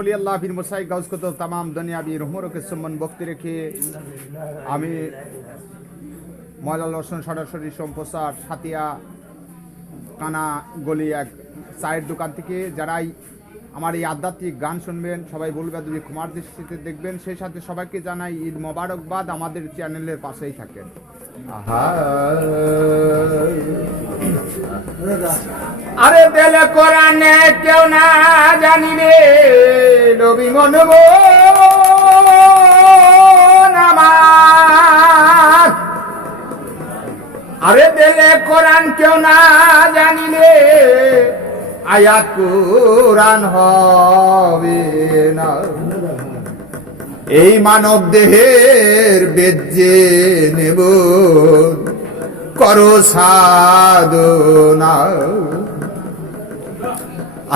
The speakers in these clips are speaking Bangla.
আল্লাহ ফির মুসাই গাউস কত तमाम দুনিয়াবি রহমরকে সম্মান ভক্তি রেখে আমি ময়লা লোশন সরাসরি সম্প্রচার সাতিয়া কানা গলি এক চায়ের দোকান থেকে যারাই আমার এই আধ্যাত্মিক গান শুনবেন সবাই বলবে তুমি কুমার দৃষ্টিতে দেখবেন, সেই সাথে সবাইকে জানাই ঈদ মোবারকবাদ। আমাদের চ্যানেলের পাশেই থাকেন। আরে দেলে কোরআনে কেউ না জানিবে নবী মনব নামাজ। আরে দেলে কোরআন কেউ না জানিলে আয়াত কোরআন হবে না। এই মানব দেহের বেজ্জে নেব করো সাধনা।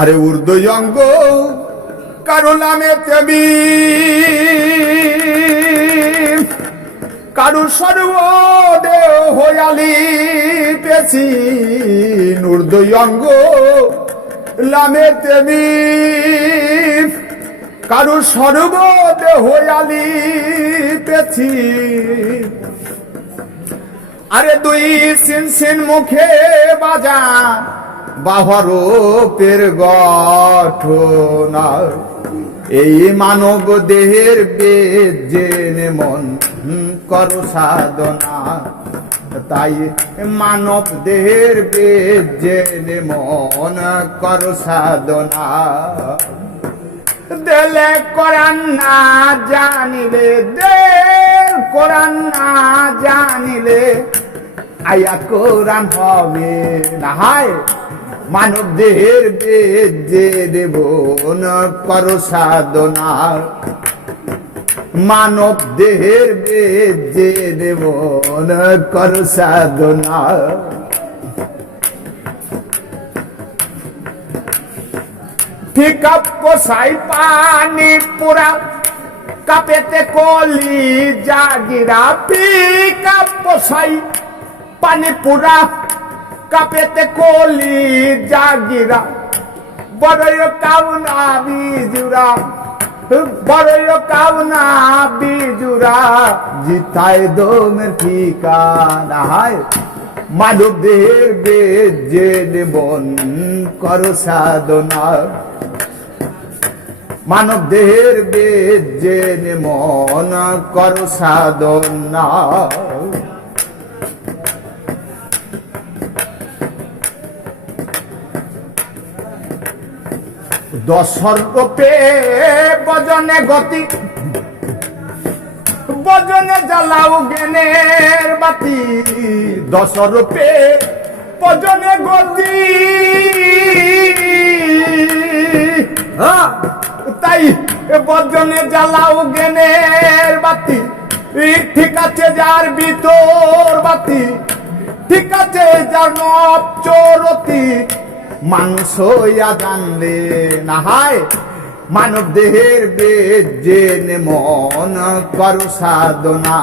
আরে উর্দু অঙ্গ কারো নামে তেবি কারু সর্বদেহ হয়ালি পেছি উর্দু অঙ্গ লামে তেবি কারু সর্বদেহ হয়ালি পেছি। আরে দুই সিন মুখে বাজান বাহরূপের গঠনা। এই মানব দেহের বেজেনে মন করো সাধনা। তাই মানব দেহের বেজেনে মন করো সাধনা। দেলে কোরআন না জানিলে দেল কোরআন না জানিলে আয়াত কোরআন হবে না। হায় মানব দেহের বেজে দেব করো সাধনা। মানব দেহের বেজে দেব করো সাধনা। ফিকা পোষাই পানি পুরা কাপেতে কলি জাগিরা। ফিকা পোষাই পানি পুরা কাপেতে কলি জাগিরা। বড়ই কামনা বিজুরা বড়ই কামনা বিজুরা জিতায় দমের ঠিকানা। হায় মানব দেহের বেজে দেবন করো সাধনা। মানব দেহের বেজে মন করো সাধনা। দশর রূপে বজনে গতি বজনে জ্বালাও জ্ঞানের বাতি। দশর রূপে বজনে গতি তাই বজনে জ্বালাও জ্ঞানের বাতি। ঠিক আছে যার ভিতর বাতি, ঠিক আছে যার নব চরতি মানুষ হইয়া জানলে না। হায় মানব দেহের বেজে মন করো সাধনা।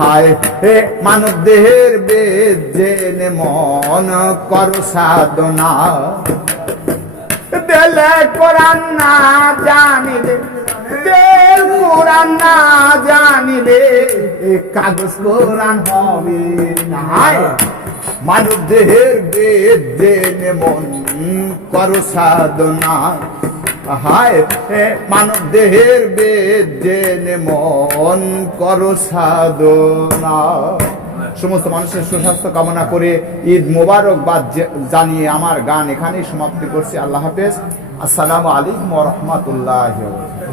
হায় হে মানব দেহের বেজে মন করো সাধনা। দেলে কোরআন না জানিলে দেল কোরআন না জানিলে কাগজ কোরআন হবে না। হায় মানব দেহের বেজে মন করো সাধনা। হায় মানব দেহের বেজে মন করো সাধনা। সমস্ত মানুষের সুস্বাস্থ্য কামনা করে ঈদ মোবারকবাদ জানিয়ে আমার গান এখানেই সমাপ্তি করছি। আল্লাহ হাফেজ। আসসালামু আলাইকুম ওয়া রাহমাতুল্লাহি ওয়া বারাকাতুহু।